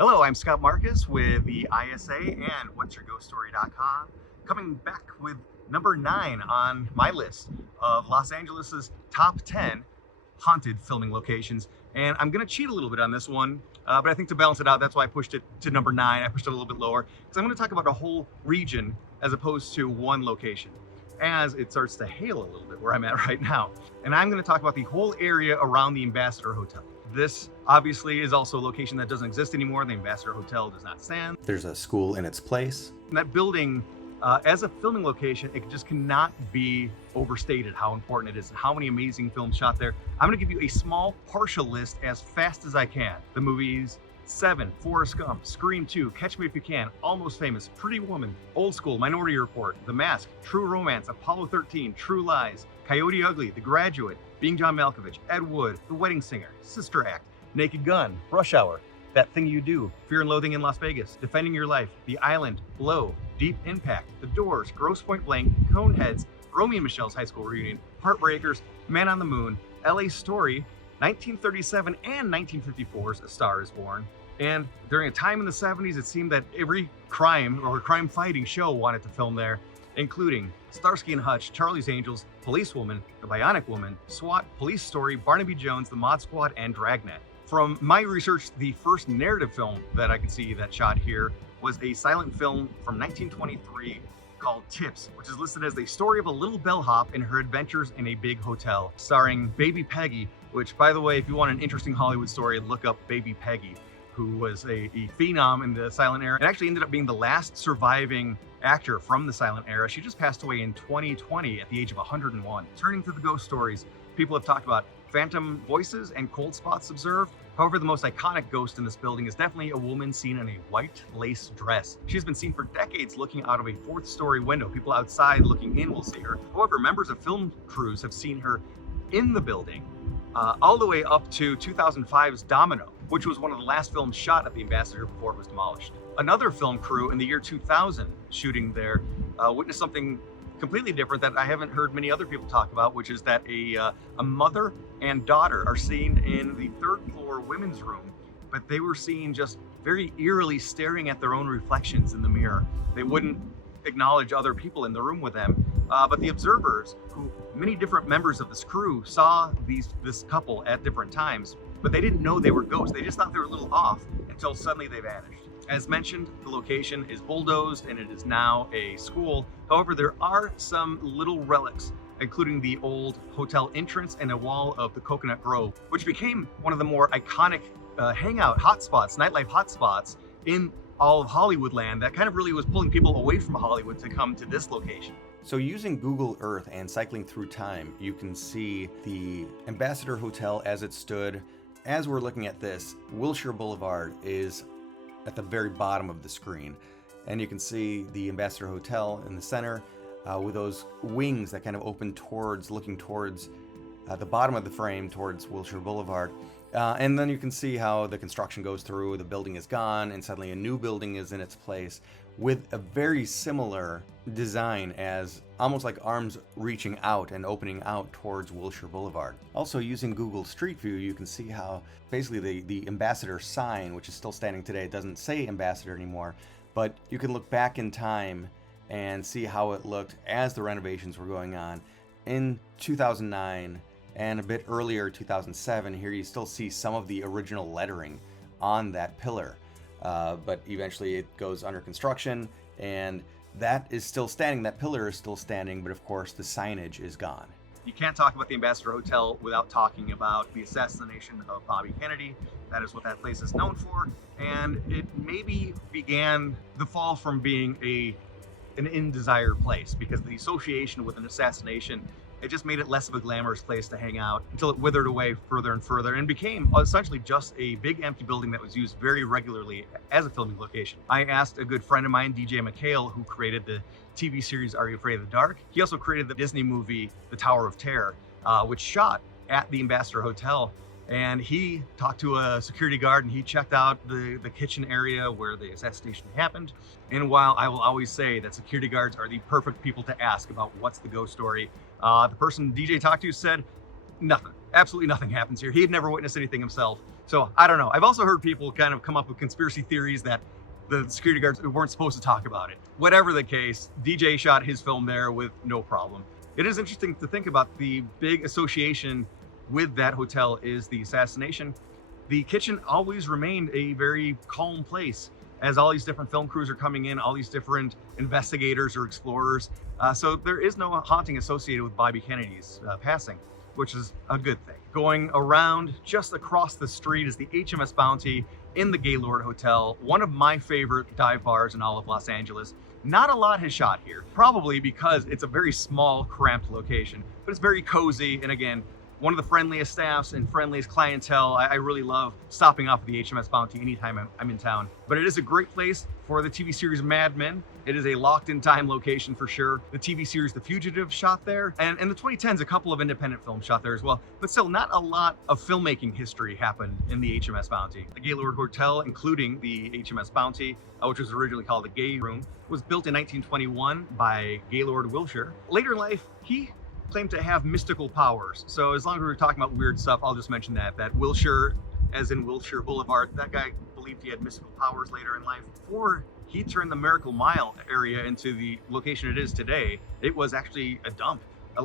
Hello, I'm Scott Markus with the ISA and what'syourghoststory.com, coming back with number 9 on my list of Los Angeles's top 10 haunted filming locations. And I'm going to cheat a little bit on this one, but I think to balance it out, that's why I pushed it to number 9. I pushed it a little bit lower because I'm going to talk about a whole region as opposed to one location, as it starts to hail a little bit where I'm at right now. And I'm going to talk about the whole area around the Ambassador Hotel. This obviously is also a location that doesn't exist anymore. The Ambassador Hotel does not stand. There's a school in its place. And that building, as a filming location, it just cannot be overstated how important it is and how many amazing films shot there. I'm going to give you a small partial list as fast as I can. The movies: Se7en, Forrest Gump, Scream 2, Catch Me If You Can, Almost Famous, Pretty Woman, Old School, Minority Report, The Mask, True Romance, Apollo 13, True Lies, Coyote Ugly, The Graduate, Being John Malkovich, Ed Wood, The Wedding Singer, Sister Act, Naked Gun, Rush Hour, That Thing You Do, Fear and Loathing in Las Vegas, Defending Your Life, The Island, Blow, Deep Impact, The Doors, Grosse Point Blank, Coneheads, Romy and Michelle's High School Reunion, Heartbreakers, Man on the Moon, LA Story, 1937 and 1954's A Star Is Born. And during a time in the 70s, it seemed that every crime or crime fighting show wanted to film there, including Starsky and Hutch, Charlie's Angels, Policewoman, The Bionic Woman, SWAT, Police Story, Barnaby Jones, The Mod Squad, and Dragnet. From my research, the first narrative film that I could see that shot here was a silent film from 1923 called Tips, which is listed as the story of a little bellhop and her adventures in a big hotel, starring Baby Peggy, which, by the way, if you want an interesting Hollywood story, look up Baby Peggy, who was a phenom in the silent era and actually ended up being the last surviving actor from the silent era. She just passed away in 2020 at the age of 101. Turning to the ghost stories, people have talked about phantom voices and cold spots observed. However, the most iconic ghost in this building is definitely a woman seen in a white lace dress. She's been seen for decades looking out of a 4th-story window. People outside looking in will see her. However, members of film crews have seen her in the building all the way up to 2005's Domino, which was one of the last films shot at the Ambassador before it was demolished. Another film crew in the year 2000 shooting there witnessed something completely different that I haven't heard many other people talk about, which is that a mother and daughter are seen in the 3rd floor women's room, but they were seen just very eerily staring at their own reflections in the mirror. They wouldn't acknowledge other people in the room with them, but the observers, who many different members of this crew saw this couple at different times, but they didn't know they were ghosts. They just thought they were a little off until suddenly they vanished. As mentioned, the location is bulldozed and it is now a school. However, there are some little relics, including the old hotel entrance and a wall of the Coconut Grove, which became one of the more iconic hangout hotspots, nightlife hotspots in all of Hollywoodland that kind of really was pulling people away from Hollywood to come to this location. So using Google Earth and cycling through time, you can see the Ambassador Hotel as it stood. As we're looking at this, Wilshire Boulevard is at the very bottom of the screen, and you can see the Ambassador Hotel in the center with those wings that kind of open towards, looking towards the bottom of the frame towards Wilshire Boulevard. And then you can see how the construction goes through, the building is gone, and suddenly a new building is in its place with a very similar design, as almost like arms reaching out and opening out towards Wilshire Boulevard. Also, using Google Street View, you can see how basically the Ambassador sign, which is still standing today, it doesn't say Ambassador anymore, but you can look back in time and see how it looked as the renovations were going on in 2009 and a bit earlier, 2007. Here you still see some of the original lettering on that pillar, but eventually it goes under construction and that is still standing. That pillar is still standing, but of course the signage is gone. You can't talk about the Ambassador Hotel without talking about the assassination of Bobby Kennedy. That is what that place is known for, and it maybe began the fall from being an in-desired place because the association with an assassination, it just made it less of a glamorous place to hang out until it withered away further and further and became essentially just a big empty building that was used very regularly as a filming location. I asked a good friend of mine, DJ McHale, who created the TV series Are You Afraid of the Dark? He also created the Disney movie The Tower of Terror, which shot at the Ambassador Hotel. And he talked to a security guard and he checked out the kitchen area where the assassination happened. And while I will always say that security guards are the perfect people to ask about what's the ghost story, the person DJ talked to said nothing, absolutely nothing happens here. He had never witnessed anything himself. So I don't know. I've also heard people kind of come up with conspiracy theories that the security guards weren't supposed to talk about it. Whatever the case, DJ shot his film there with no problem. It is interesting to think about the big association with that hotel is the assassination. The kitchen always remained a very calm place as all these different film crews are coming in, all these different investigators or explorers. So there is no haunting associated with Bobby Kennedy's passing, which is a good thing. Going around just across the street is the HMS Bounty in the Gaylord Hotel, one of my favorite dive bars in all of Los Angeles. Not a lot has shot here, probably because it's a very small, cramped location, but it's very cozy. And again, one of the friendliest staffs and friendliest clientele. I really love stopping off at the HMS Bounty anytime I'm in town. But it is a great place for the TV series Mad Men. It is a locked in time location for sure. The TV series The Fugitive shot there. And in the 2010s, a couple of independent films shot there as well. But still, not a lot of filmmaking history happened in the HMS Bounty. The Gaylord Hotel, including the HMS Bounty, which was originally called the Gay Room, was built in 1921 by Gaylord Wilshire. Later in life, he claimed to have mystical powers. So as long as we're talking about weird stuff, I'll just mention that Wilshire, as in Wilshire Boulevard, that guy believed he had mystical powers later in life. Before he turned the Miracle Mile area into the location it is today, it was actually a dump.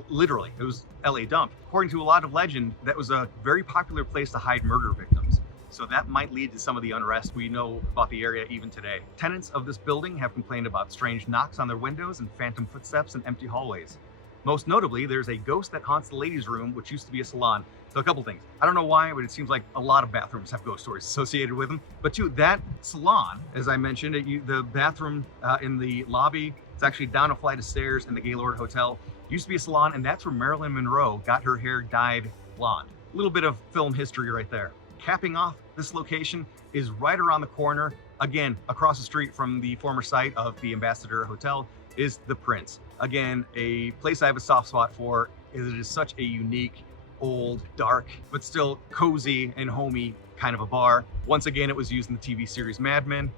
Literally, it was LA dump. According to a lot of legend, that was a very popular place to hide murder victims. So that might lead to some of the unrest we know about the area even today. Tenants of this building have complained about strange knocks on their windows and phantom footsteps in empty hallways. Most notably, there's a ghost that haunts the ladies' room, which used to be a salon. So a couple things. I don't know why, but it seems like a lot of bathrooms have ghost stories associated with them. But two, that salon, as I mentioned, the bathroom in the lobby, it's actually down a flight of stairs in the Gaylord Hotel. Used to be a salon, and that's where Marilyn Monroe got her hair dyed blonde. A little bit of film history right there. Capping off this location is right around the corner, again, across the street from the former site of the Ambassador Hotel, is the Prince. Again, a place I have a soft spot for, is it is such a unique, old, dark, but still cozy and homey kind of a bar. Once again, it was used in the TV series Mad Men.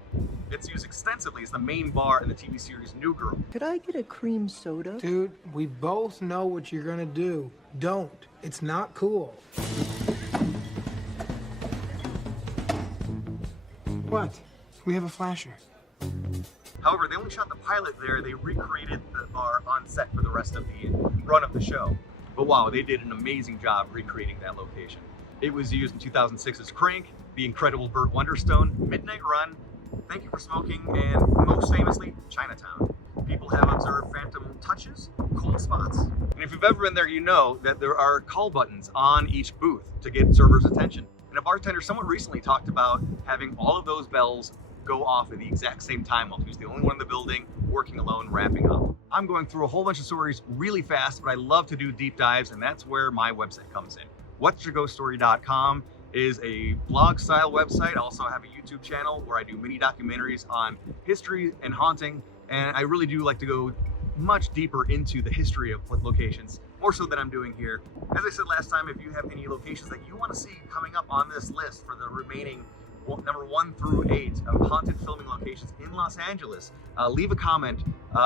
It's used extensively as the main bar in the TV series New Girl. Could I get a cream soda? Dude, we both know what you're gonna do. Don't. It's not cool. What? We have a flasher. However, they only shot the pilot there. They recreated the bar on set for the rest of the run of the show. But wow, they did an amazing job recreating that location. It was used in 2006's Crank, The Incredible Burt Wonderstone, Midnight Run, Thank You for Smoking, and most famously, Chinatown. People have observed phantom touches, cold spots. And if you've ever been there, you know that there are call buttons on each booth to get servers' attention. And a bartender somewhat recently talked about having all of those bells go off at the exact same time while he was the only one in the building, working alone, wrapping up. I'm going through a whole bunch of stories really fast, but I love to do deep dives, and that's where my website comes in. whatsyourghoststory.com is a blog style website. I also have a YouTube channel where I do mini documentaries on history and haunting, and I really do like to go much deeper into the history of locations, more so than I'm doing here. As I said last time, if you have any locations that you want to see coming up on this list for the remaining number 1 through 8 of haunted filming locations in Los Angeles, leave a comment.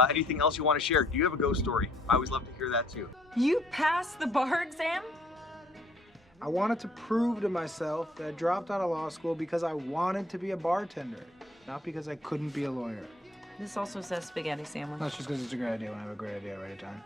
Anything else you want to share? Do you have a ghost story? I always love to hear that too. You passed the bar exam? I wanted to prove to myself that I dropped out of law school because I wanted to be a bartender, not because I couldn't be a lawyer. This also says spaghetti sandwich. That's just because it's a great idea when I have a great idea right at time.